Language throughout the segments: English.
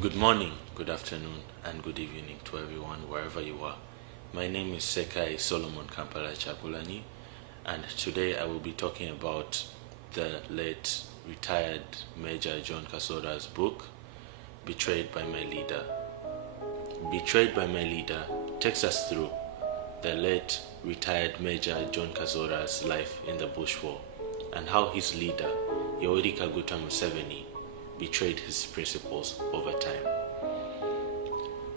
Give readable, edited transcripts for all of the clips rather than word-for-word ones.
Good morning, good afternoon, and good evening to everyone wherever you are. My name is Sekai Solomon Kampala Chakulani, and today I will be talking about the late retired Major John Kasora's book, Betrayed by My Leader. Betrayed by My Leader takes us through the late retired Major John Kasora's life in the Bush War and how his leader, Yoweri Kaguta Museveni, betrayed his principles over time.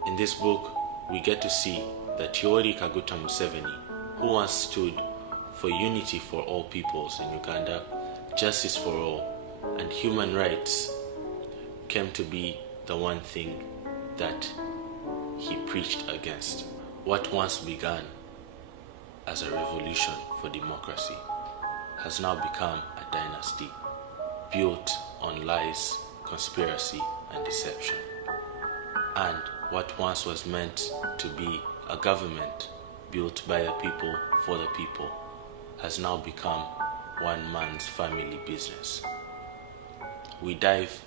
In this book, we get to see that Yoweri Kaguta Museveni, who once stood for unity for all peoples in Uganda, justice for all, and human rights, came to be the one thing that he preached against. What once began as a revolution for democracy has now become a dynasty built on lies, conspiracy, and deception. And what once was meant to be a government built by the people for the people has now become one man's family business. We dive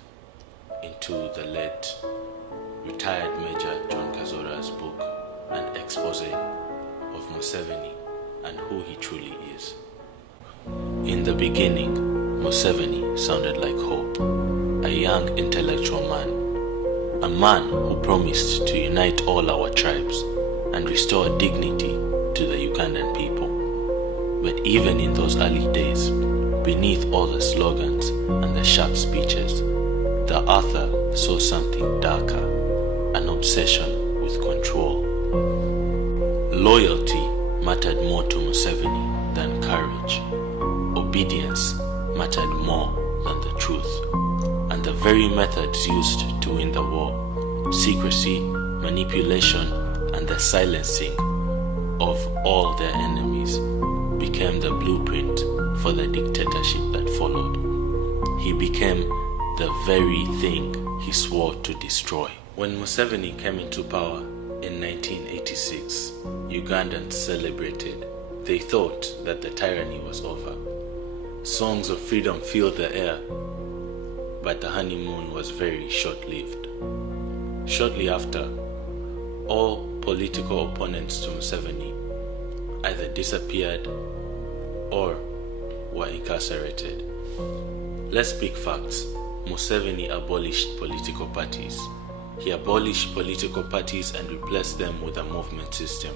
into the late retired Major John Kasora's book and expose of Museveni and who he truly is. In the beginning, Museveni sounded like hope, a young intellectual man, a man who promised to unite all our tribes and restore dignity to the Ugandan people. But even in those early days, beneath all the slogans and the sharp speeches, the author saw something darker, an obsession with control. Loyalty mattered more to Museveni than courage. Obedience mattered more than the truth. And the very methods used to win the war, secrecy, manipulation, and the silencing of all their enemies, became the blueprint for the dictatorship that followed. He became the very thing he swore to destroy. When Museveni came into power in 1986, Ugandans celebrated. They thought that the tyranny was over. Songs of freedom filled the air, but the honeymoon was very short-lived. Shortly after, all political opponents to Museveni either disappeared or were incarcerated. Let's speak facts. Museveni abolished political parties. He abolished political parties and replaced them with a movement system,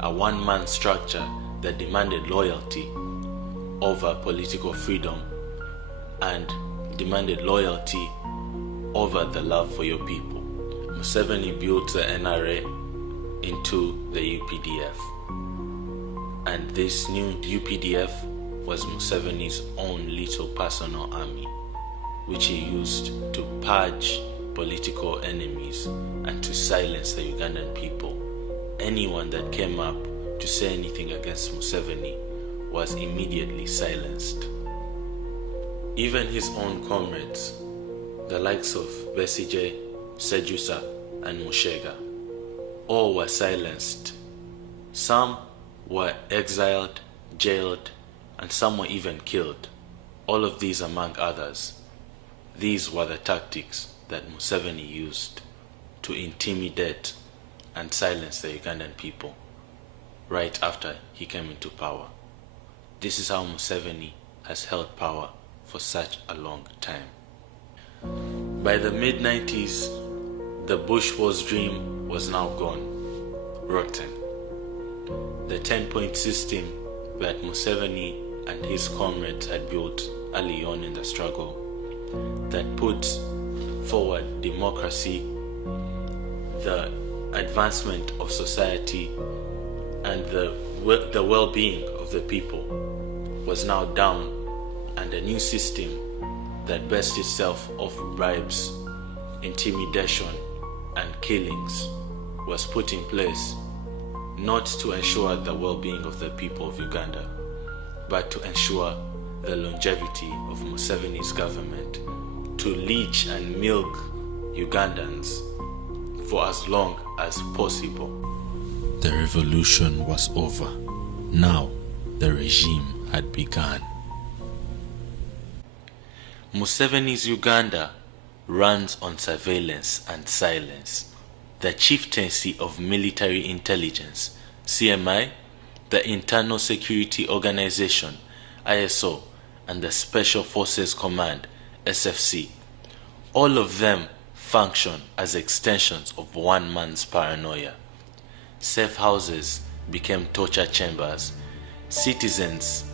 a one-man structure that demanded loyalty over political freedom and demanded loyalty over the love for your people. Museveni built the NRA into the UPDF, and this new UPDF was Museveni's own little personal army, which he used to purge political enemies and to silence the Ugandan people. Anyone that came up to say anything against Museveni was immediately silenced. Even his own comrades, the likes of Besigye, Sejusa, and Mushega, all were silenced. Some were exiled, jailed, and some were even killed. All of these among others. These were the tactics that Museveni used to intimidate and silence the Ugandan people right after he came into power. This is how Museveni has held power for such a long time. By the mid-90s, the Bush War's dream was now gone, rotten. The 10-point system that Museveni and his comrades had built early on in the struggle that put forward democracy, the advancement of society, and the well-being of the people was now down, and a new system that based itself off bribes, intimidation, and killings was put in place, not to ensure the well-being of the people of Uganda, but to ensure the longevity of Museveni's government, to leech and milk Ugandans for as long as possible. The revolution was over. Now the regime had begun. Museveni's Uganda runs on surveillance and silence. The Chieftaincy of Military Intelligence, CMI, the Internal Security Organization, ISO, and the Special Forces Command, SFC, all of them function as extensions of one man's paranoia. Safe houses became torture chambers. Citizens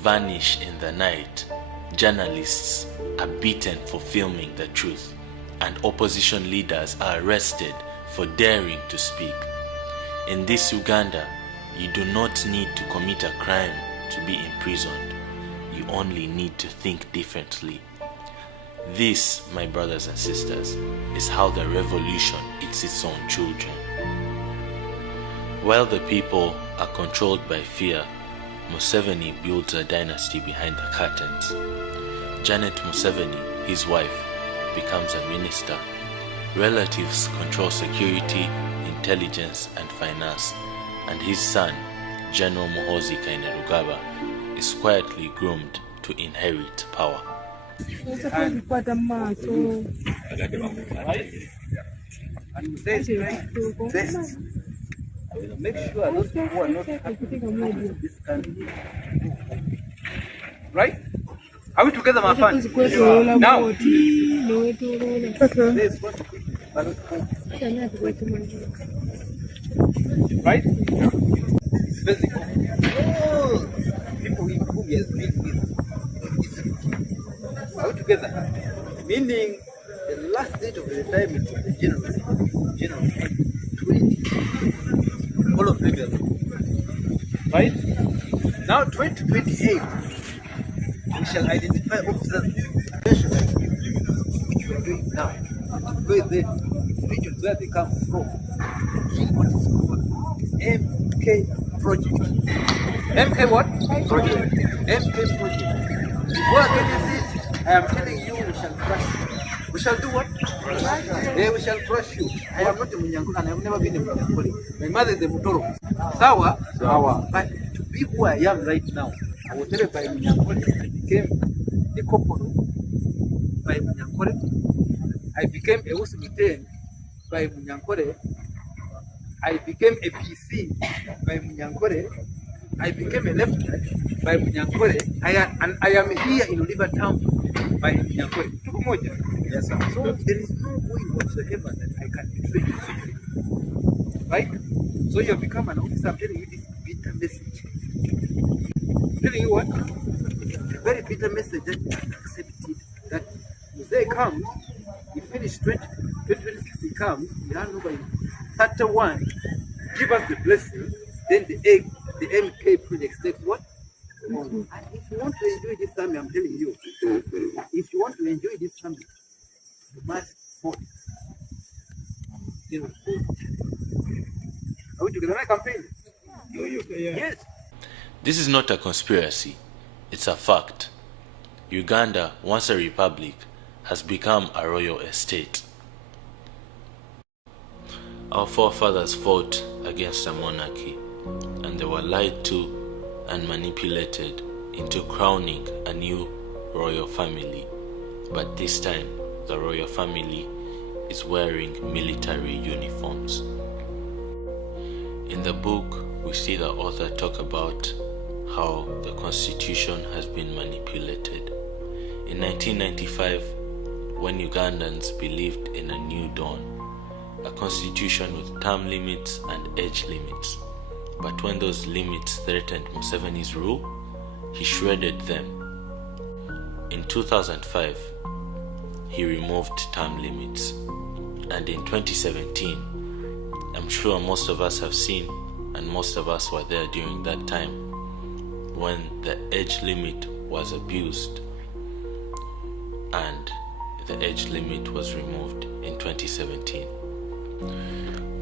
vanish in the night. Journalists are beaten for filming the truth, and opposition leaders are arrested for daring to speak. In this Uganda, you do not need to commit a crime to be imprisoned. You only need to think differently. This, my brothers and sisters, is how the revolution eats its own children. While the people are controlled by fear, Museveni builds a dynasty behind the curtains. Janet Museveni, his wife, becomes a minister. Relatives control security, intelligence, and finance, and his son, General Muhoozi Kainerugaba, is quietly groomed to inherit power. Make sure those people are not happy to this country. Right? Are we together, my friend? Now, right? It's physical. All people who he has been with. Are we together? Meaning, the last date of the retirement of the general 20. All of them, right? Now 2028, we shall identify officers, which we are doing now, where the regions where they come from. What is called MK project. MK what? Project. MK project. Go against it. I am telling you, we shall crush you. We shall do what? Yeah, we shall crush you. I am not a Munyankole and I have never been a Munyankole. My mother is a Mutoro. Sawa? Sawa. But to be who I am right now, I was never by Munyankole. I became a Koporo by Munyankole. I became a Usumiten by Munyankole. I became a PC by Munyankole. I became a lieutenant by Munyankole. And I am here in Oliver Town by Munyankole. Yes, sir. So there is no way whatsoever that I can betray you. Right? So you have become an officer. I'm telling you this bitter message. I'm telling you what? A very bitter message that you have accepted. That Muse comes, he finished 2026, he comes, we hand over in 31, give us the blessing, then the MK project takes what? And if you want to enjoy this summit, I'm telling you, if you want to enjoy this summit, you must vote. Are we together? Campaign? Yes. This is not a conspiracy, it's a fact. Uganda, once a republic, has become a royal estate. Our forefathers fought against a monarchy, and they were lied to and manipulated into crowning a new royal family. But this time, the royal family is wearing military uniforms. In the book, we see the author talk about how the constitution has been manipulated. In 1995, when Ugandans believed in a new dawn, a constitution with term limits and age limits. But when those limits threatened Museveni's rule, he shredded them. In 2005, he removed term limits. And in 2017, I'm sure most of us have seen, and most of us were there during that time, when the age limit was abused and the age limit was removed in 2017.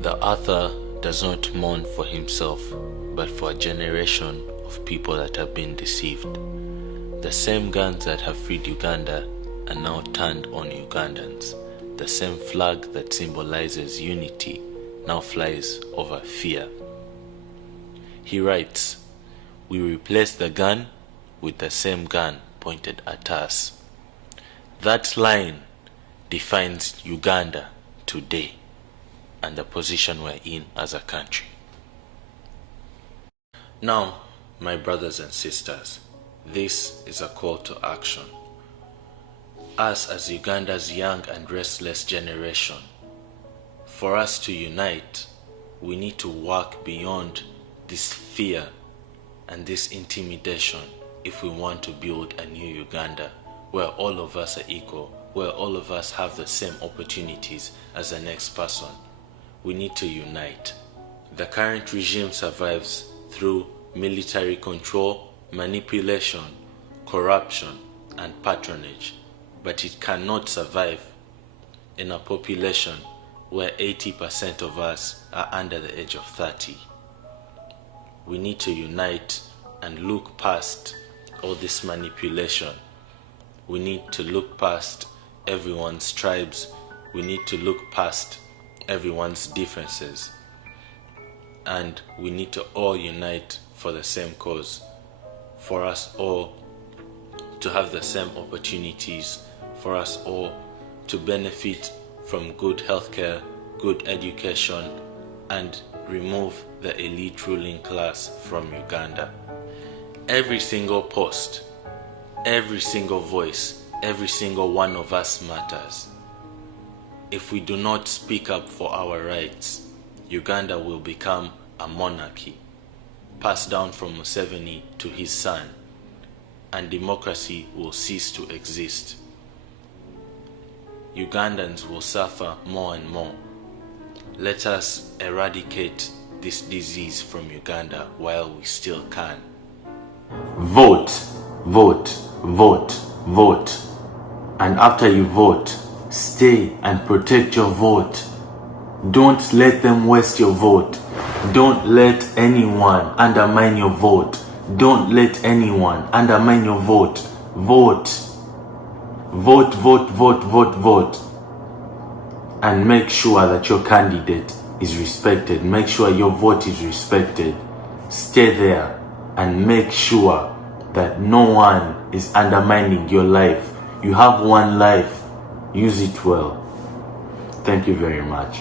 The author does not mourn for himself, but for a generation of people that have been deceived. The same guns that have freed Uganda are now turned on Ugandans. The same flag that symbolizes unity now flies over fear. He writes, "We replace the gun with the same gun pointed at us." That line defines Uganda today and the position we're in as a country. Now, my brothers and sisters, this is a call to action. Us as Uganda's young and restless generation, for us to unite, we need to work beyond this fear and this intimidation if we want to build a new Uganda where all of us are equal, where all of us have the same opportunities as the next person. We need to unite. The current regime survives through military control, manipulation, corruption, and patronage, but it cannot survive in a population where 80% of us are under the age of 30. We need to unite and look past all this manipulation. We need to look past everyone's tribes. We need to look past everyone's differences. And we need to all unite for the same cause, for us all to have the same opportunities, for us all to benefit from good healthcare, good education, and remove the elite ruling class from Uganda. Every single post, every single voice, every single one of us matters. If we do not speak up for our rights, Uganda will become a monarchy, passed down from Museven to his son, and democracy will cease to exist. Ugandans will suffer more and more. Let us eradicate this disease from Uganda while we still can. Vote, vote, vote, vote. And after you vote, stay and protect your vote. Don't let them waste your vote. Don't let anyone undermine your vote. Don't let anyone undermine your vote. Vote. Vote, vote, vote, vote, vote. And make sure that your candidate is respected. Make sure your vote is respected. Stay there and make sure that no one is undermining your life. You have one life. Use it well. Thank you very much.